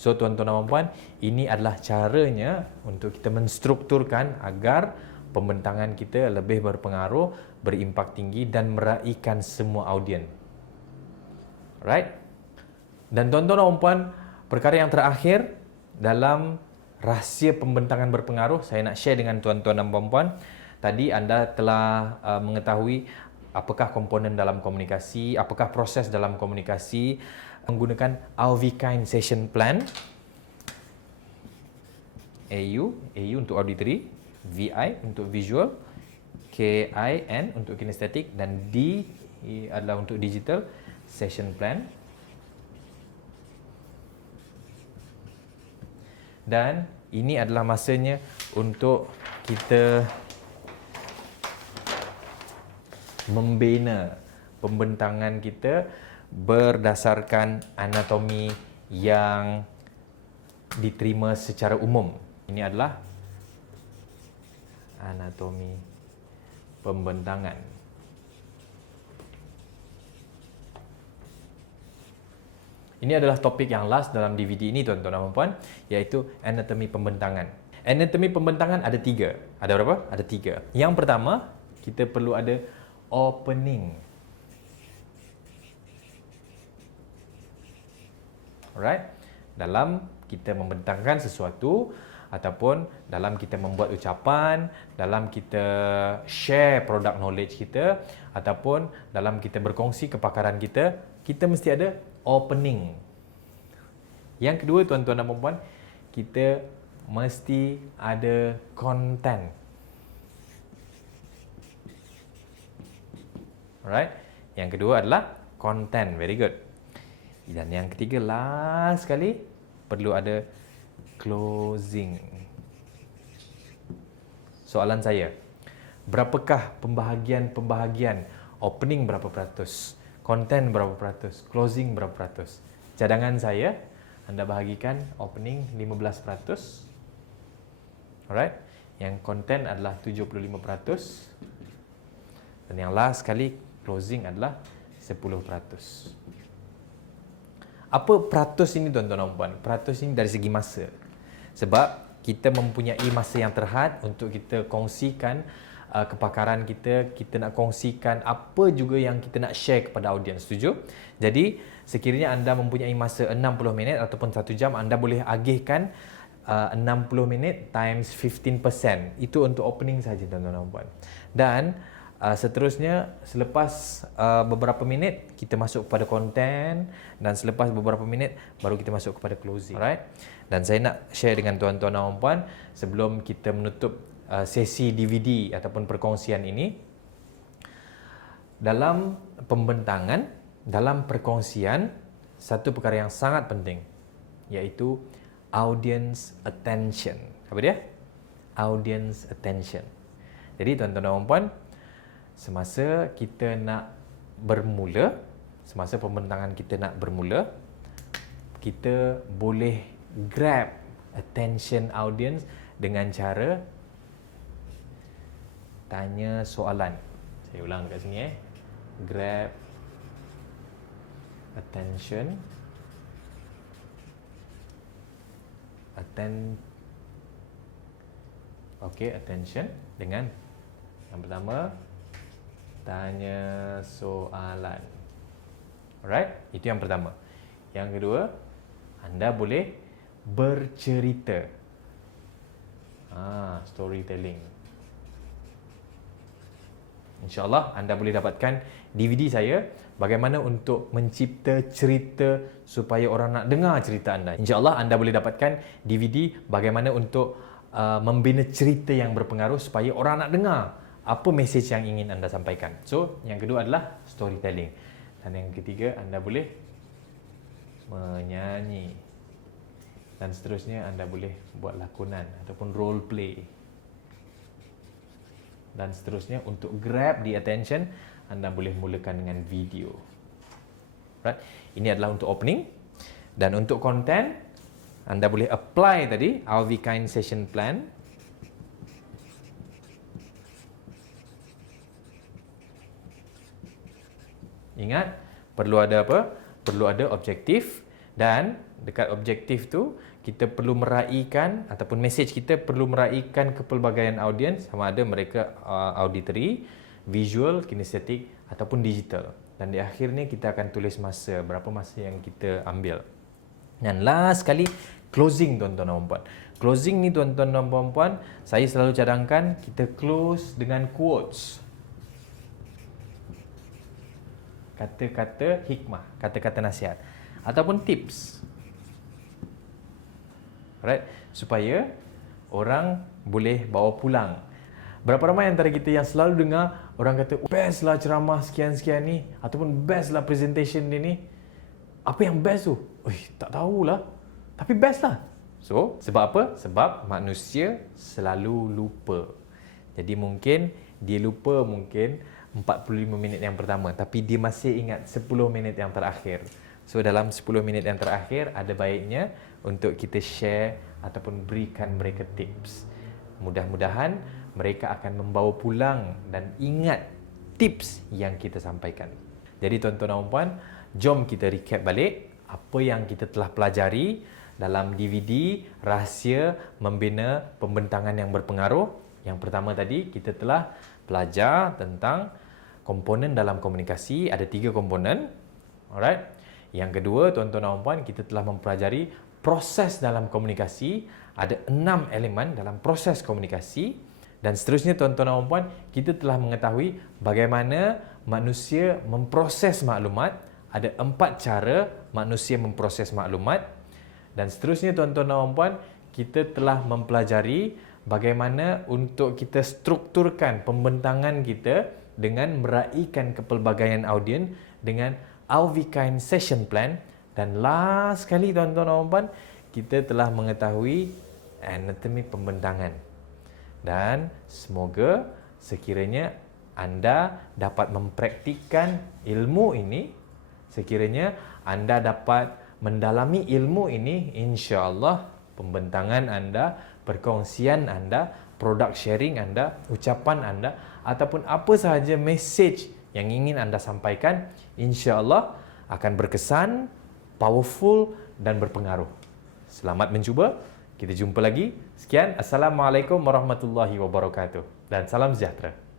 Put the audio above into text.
So tuan-tuan dan puan, ini adalah caranya untuk kita menstrukturkan agar pembentangan kita lebih berpengaruh, berimpak tinggi dan meraihkan semua audien. Right? Dan tuan-tuan dan puan, perkara yang terakhir dalam rahsia pembentangan berpengaruh, saya nak share dengan tuan-tuan dan puan-puan. Tadi anda telah mengetahui apakah komponen dalam komunikasi, apakah proses dalam komunikasi menggunakan Alvikine Session Plan. AU untuk auditory, VI untuk visual, KIN untuk kinestetik dan D adalah untuk digital session plan. Dan ini adalah masanya untuk kita membina pembentangan kita berdasarkan anatomi yang diterima secara umum. Ini adalah anatomi pembentangan. Ini adalah topik yang last dalam DVD ini tuan-tuan dan puan, iaitu anatomi pembentangan. Anatomi pembentangan ada 3. Ada berapa? Ada 3. Yang pertama, kita perlu ada opening. Alright? Dalam kita membentangkan sesuatu ataupun dalam kita membuat ucapan, dalam kita share product knowledge kita ataupun dalam kita berkongsi kepakaran kita, kita mesti ada opening. Yang kedua tuan-tuan dan puan, kita mesti ada content. Alright? Yang kedua adalah content. Very good. Dan yang ketiga, last sekali, perlu ada closing. Soalan saya, berapakah pembahagian opening berapa peratus, content berapa peratus, closing berapa peratus? Cadangan saya, anda bahagikan opening 15%. Alright? Yang content adalah 75%. Dan yang last sekali, closing adalah 10%. Apa peratus ini tuan-tuan dan puan? Peratus ini dari segi masa. Sebab kita mempunyai masa yang terhad untuk kita kongsikan kepakaran kita, kita nak kongsikan apa juga yang kita nak share kepada audiens. Setuju? Jadi, sekiranya anda mempunyai masa 60 minit ataupun 1 jam, anda boleh agihkan 60 minit times 15%. Itu untuk opening saja tuan-tuan dan puan. Dan seterusnya, selepas beberapa minit, kita masuk kepada konten dan selepas beberapa minit, baru kita masuk kepada closing. Alright? Dan saya nak share dengan tuan-tuan dan puan sebelum kita menutup sesi DVD ataupun perkongsian ini. Dalam pembentangan, dalam perkongsian, satu perkara yang sangat penting, iaitu audience attention. Apa dia? Audience attention. Jadi tuan-tuan dan puan, semasa kita nak bermula, semasa pembentangan kita nak bermula, kita boleh grab attention audience dengan cara tanya soalan. Saya ulang kat sini grab attention attention dengan yang pertama, tanya soalan. Alright? Itu yang pertama. Yang kedua, anda boleh bercerita. Storytelling. InsyaAllah anda boleh dapatkan DVD saya bagaimana untuk mencipta cerita supaya orang nak dengar cerita anda. InsyaAllah anda boleh dapatkan DVD bagaimana untuk membina cerita yang berpengaruh supaya orang nak dengar apa mesej yang ingin anda sampaikan. So, yang kedua adalah storytelling. Dan yang ketiga, anda boleh menyanyi. Dan seterusnya, anda boleh buat lakonan ataupun role play. Dan seterusnya, untuk grab the attention, anda boleh mulakan dengan video. Right? Ini adalah untuk opening. Dan untuk content, anda boleh apply tadi Alvikine Session Plan. Ingat, perlu ada apa? Perlu ada objektif dan dekat objektif tu, kita perlu meraihkan ataupun message kita perlu meraihkan kepelbagaian audiens, sama ada mereka auditory, visual, kinestetik ataupun digital. Dan di akhirnya kita akan tulis masa, berapa masa yang kita ambil. Dan last sekali, closing tuan-tuan dan puan-puan. Closing ni tuan-tuan dan puan-puan, saya selalu cadangkan kita close dengan quotes. Kata-kata hikmah, kata-kata nasihat ataupun tips. Alright, supaya orang boleh bawa pulang. Berapa ramai antara kita yang selalu dengar orang kata best lah ceramah sekian-sekian ni ataupun best lah presentation dia ni. Apa yang best tu? Tak tahulah. Tapi best lah. So, sebab apa? Sebab manusia selalu lupa. Jadi mungkin dia lupa mungkin 45 minit yang pertama, tapi dia masih ingat 10 minit yang terakhir. So, dalam 10 minit yang terakhir, ada baiknya untuk kita share ataupun berikan mereka tips. Mudah-mudahan mereka akan membawa pulang dan ingat tips yang kita sampaikan. Jadi tuan-tuan dan puan, jom kita recap balik apa yang kita telah pelajari dalam DVD Rahsia Membina Pembentangan yang Berpengaruh. Yang pertama tadi, kita telah belajar tentang komponen dalam komunikasi. Ada 3 komponen. Alright. Yang kedua, tuan-tuan dan puan, kita telah mempelajari proses dalam komunikasi. Ada 6 elemen dalam proses komunikasi. Dan seterusnya, tuan-tuan dan puan, kita telah mengetahui bagaimana manusia memproses maklumat. Ada 4 cara manusia memproses maklumat. Dan seterusnya tuan-tuan dan puan, kita telah mempelajari bagaimana untuk kita strukturkan pembentangan kita dengan meraihkan kepelbagaian audiens dengan Alvikain Session Plan. Dan last sekali tuan-tuan dan puan, kita telah mengetahui anatomi pembentangan. Dan semoga sekiranya anda dapat mempraktikkan ilmu ini, sekiranya anda dapat mendalami ilmu ini, insya-Allah pembentangan anda, perkongsian anda, produk sharing anda, ucapan anda ataupun apa sahaja message yang ingin anda sampaikan, insya-Allah akan berkesan, powerful dan berpengaruh. Selamat mencuba. Kita jumpa lagi. Sekian. Assalamualaikum warahmatullahi wabarakatuh dan salam sejahtera.